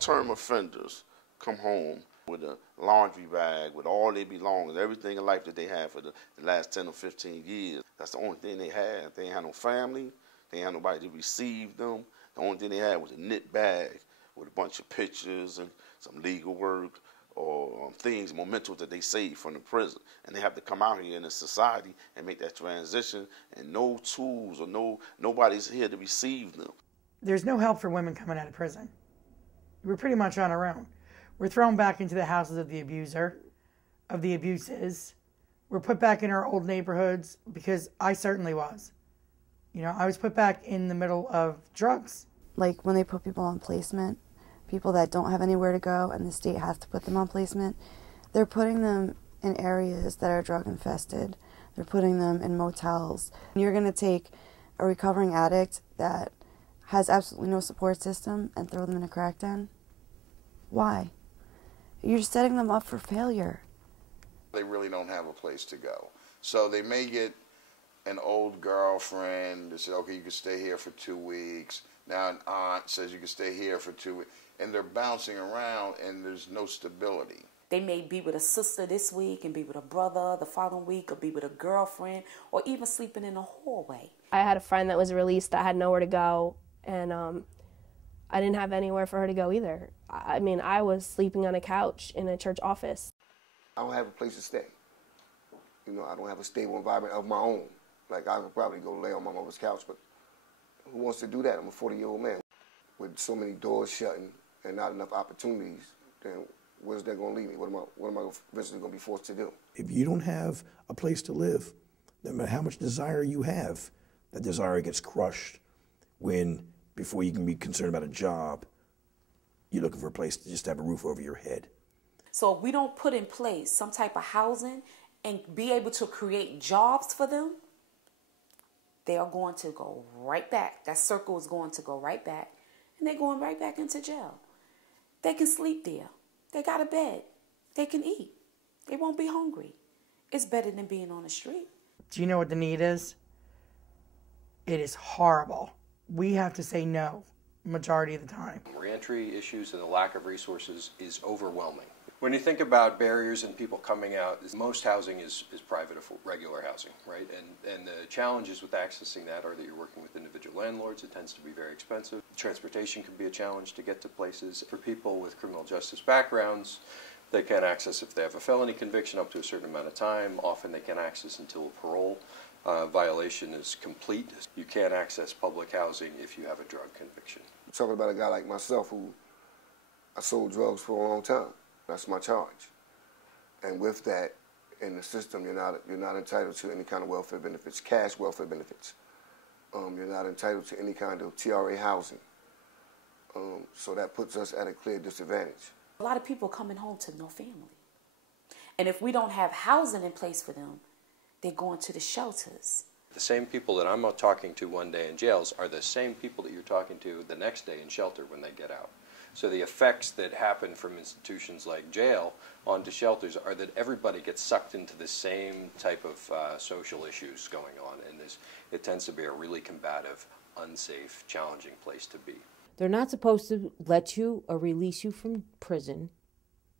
Short-term offenders come home with a laundry bag, with all their belongings, everything in life that they had for the last 10 or 15 years. That's the only thing they had. They ain't had no family. They ain't had nobody to receive them. The only thing they had was a knit bag with a bunch of pictures and some legal work or things, mementos that they saved from the prison. And they have to come out here in the society and make that transition, and no tools or nobody's here to receive them. There's no help for women coming out of prison. We're pretty much on our own. We're thrown back into the houses of the abuser, of the abuses. We're put back in our old neighborhoods, because I certainly was. You know, I was put back in the middle of drugs. Like when they put people on placement, people that don't have anywhere to go and the state has to put them on placement, they're putting them in areas that are drug infested. They're putting them in motels. You're going to take a recovering addict that has absolutely no support system and throw them in a crack den? Why? You're setting them up for failure. They really don't have a place to go. So they may get an old girlfriend that says, okay, you can stay here for 2 weeks. Now an aunt says you can stay here for 2 weeks. And they're bouncing around and there's no stability. They may be with a sister this week and be with a brother the following week, or be with a girlfriend, or even sleeping in a hallway. I had a friend that was released that had nowhere to go, and I didn't have anywhere for her to go either. I mean, I was sleeping on a couch in a church office. I don't have a place to stay. You know, I don't have a stable environment of my own. Like, I could probably go lay on my mother's couch, but who wants to do that? I'm a 40-year-old man. With so many doors shutting and not enough opportunities, then where's that going to lead me? What am I eventually going to be forced to do? If you don't have a place to live, no matter how much desire you have, that desire gets crushed when, before you can be concerned about a job, you're looking for a place to just have a roof over your head. So if we don't put in place some type of housing and be able to create jobs for them, they are going to go right back. That circle is going to go right back, and they're going right back into jail. They can sleep there. They got a bed. They can eat. They won't be hungry. It's better than being on the street. Do you know what the need is? It is horrible. We have to say no majority of the time. Reentry issues and the lack of resources is overwhelming. When you think about barriers and people coming out, most housing is private, regular housing, right? And the challenges with accessing that are that you're working with individual landlords. It tends to be very expensive. Transportation can be a challenge to get to places. For people with criminal justice backgrounds, they can't access if they have a felony conviction up to a certain amount of time. Often they can't access until a parole violation is complete. You can't access public housing if you have a drug conviction. I'm talking about a guy like myself who I sold drugs for a long time. That's my charge. And with that, in the system, you're not entitled to any kind of welfare benefits, cash welfare benefits. You're not entitled to any kind of TRA housing. So that puts us at a clear disadvantage. A lot of people coming home to no family. And if we don't have housing in place for them, they're going to the shelters. The same people that I'm talking to one day in jails are the same people that you're talking to the next day in shelter when they get out. So the effects that happen from institutions like jail onto shelters are that everybody gets sucked into the same type of social issues going on, and it tends to be a really combative, unsafe, challenging place to be. They're not supposed to let you or release you from prison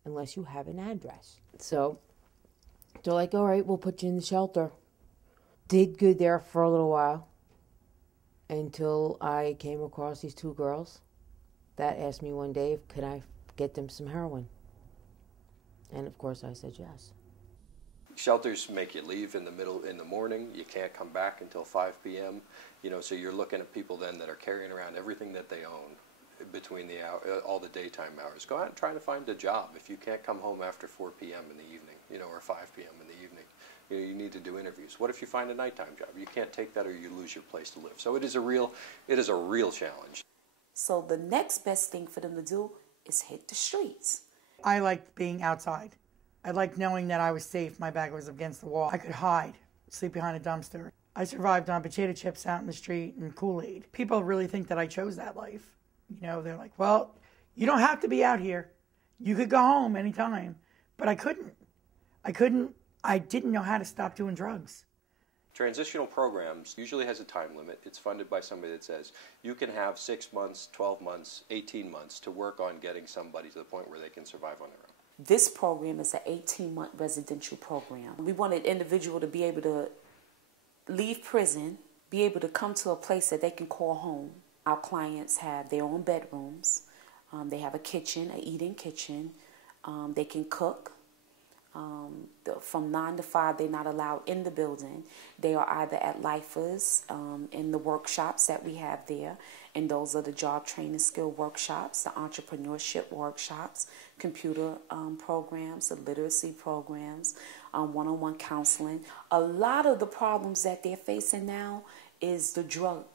unless you have an address. So they're like, all right, we'll put you in the shelter. Did good there for a little while until I came across these two girls that asked me one day, could I get them some heroin? And of course I said yes. Shelters make you leave in the morning. You can't come back until 5 p.m. You know, so you're looking at people then that are carrying around everything that they own between all the daytime hours. Go out and try to find a job. If you can't come home after 4 p.m. in the evening, you know, or 5 p.m. in the evening, you need to do interviews. What if you find a nighttime job? You can't take that, or you lose your place to live. So it is a real challenge. So the next best thing for them to do is hit the streets. I liked being outside. I liked knowing that I was safe. My back was against the wall. I could hide, sleep behind a dumpster. I survived on potato chips out in the street and Kool-Aid. People really think that I chose that life. You know, they're like, well, you don't have to be out here. You could go home anytime. But I couldn't. I didn't know how to stop doing drugs. Transitional programs usually has a time limit. It's funded by somebody that says you can have 6 months, 12 months, 18 months to work on getting somebody to the point where they can survive on their own. This program is an 18-month residential program. We want an individual to be able to leave prison, be able to come to a place that they can call home. Our clients have their own bedrooms. They have a kitchen, an eat-in kitchen. They can cook. From 9 to 5, they're not allowed in the building. They are either at LIFAs, in the workshops that we have there, and those are the job training skill workshops, the entrepreneurship workshops, computer programs, the literacy programs, one-on-one counseling. A lot of the problems that they're facing now is the drug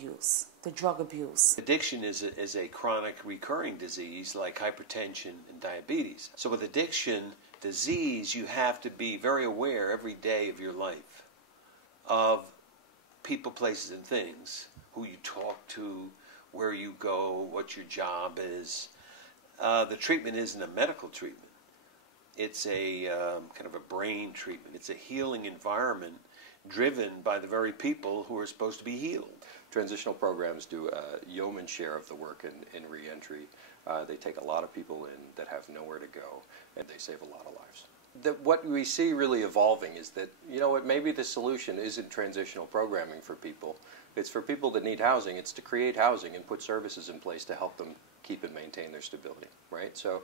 use, the drug abuse. Addiction is a chronic recurring disease like hypertension and diabetes. So with addiction disease, you have to be very aware every day of your life of people, places, and things, who you talk to, where you go, what your job is. The treatment isn't a medical treatment. It's a kind of a brain treatment. It's a healing environment driven by the very people who are supposed to be healed. Transitional programs do a yeoman's share of the work in reentry. They take a lot of people in that have nowhere to go, and they save a lot of lives. What we see really evolving is that, you know what, maybe the solution isn't transitional programming for people. It's for people that need housing. It's to create housing and put services in place to help them keep and maintain their stability, right? So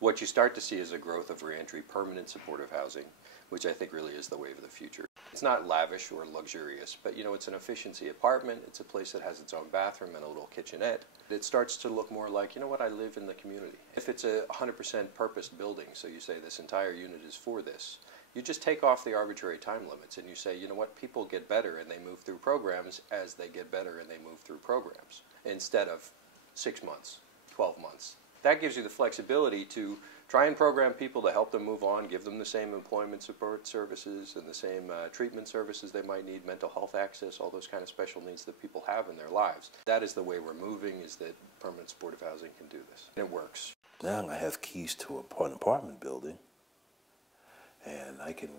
what you start to see is a growth of reentry, permanent supportive housing, which I think really is the wave of the future. It's not lavish or luxurious, but you know, it's an efficiency apartment. It's a place that has its own bathroom and a little kitchenette. It starts to look more like, you know what, I live in the community. If it's a 100% purposed building, so you say this entire unit is for this, you just take off the arbitrary time limits and you say, you know what, people get better and they move through programs as they get better and they move through programs, instead of 6 months, 12 months. That gives you the flexibility to try and program people to help them move on, give them the same employment support services and the same treatment services they might need, mental health access, all those kind of special needs that people have in their lives. That is the way we're moving, is that permanent supportive housing can do this. And it works. Now I have keys to an apartment building, and I can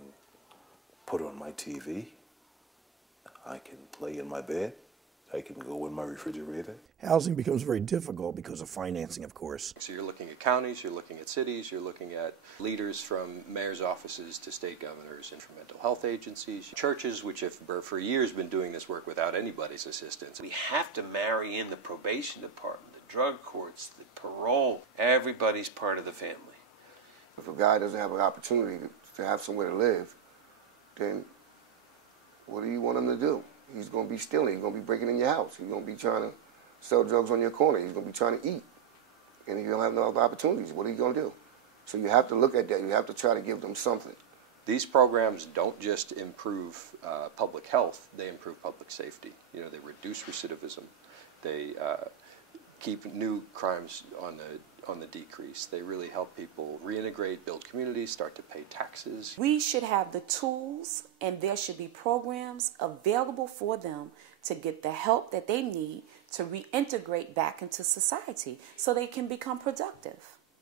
put on my TV, I can lay in my bed, I can go in my refrigerator. Housing becomes very difficult because of financing, of course. So you're looking at counties, you're looking at cities, you're looking at leaders from mayor's offices to state governors and from mental health agencies, churches, which have for years been doing this work without anybody's assistance. We have to marry in the probation department, the drug courts, the parole. Everybody's part of the family. If a guy doesn't have an opportunity to have somewhere to live, then what do you want him to do? He's going to be stealing. He's going to be breaking in your house. He's going to be trying to sell drugs on your corner. He's going to be trying to eat. And if you don't have no other opportunities, what are you going to do? So you have to look at that. You have to try to give them something. These programs don't just improve public health, they improve public safety. You know, they reduce recidivism. They keep new crimes on the decrease. They really help people reintegrate, build communities, start to pay taxes. We should have the tools, and there should be programs available for them to get the help that they need to reintegrate back into society so they can become productive.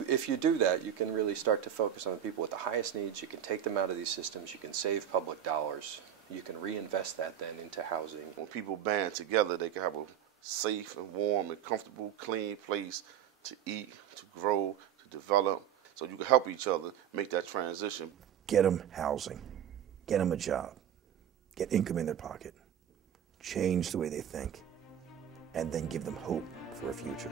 If you do that, you can really start to focus on the people with the highest needs. You can take them out of these systems. You can save public dollars. You can reinvest that then into housing. When people band together, they can have a safe and warm and comfortable, clean place to eat, to grow, to develop, so you can help each other make that transition. Get them housing. Get them a job. Get income in their pocket. Change the way they think. And then give them hope for a future.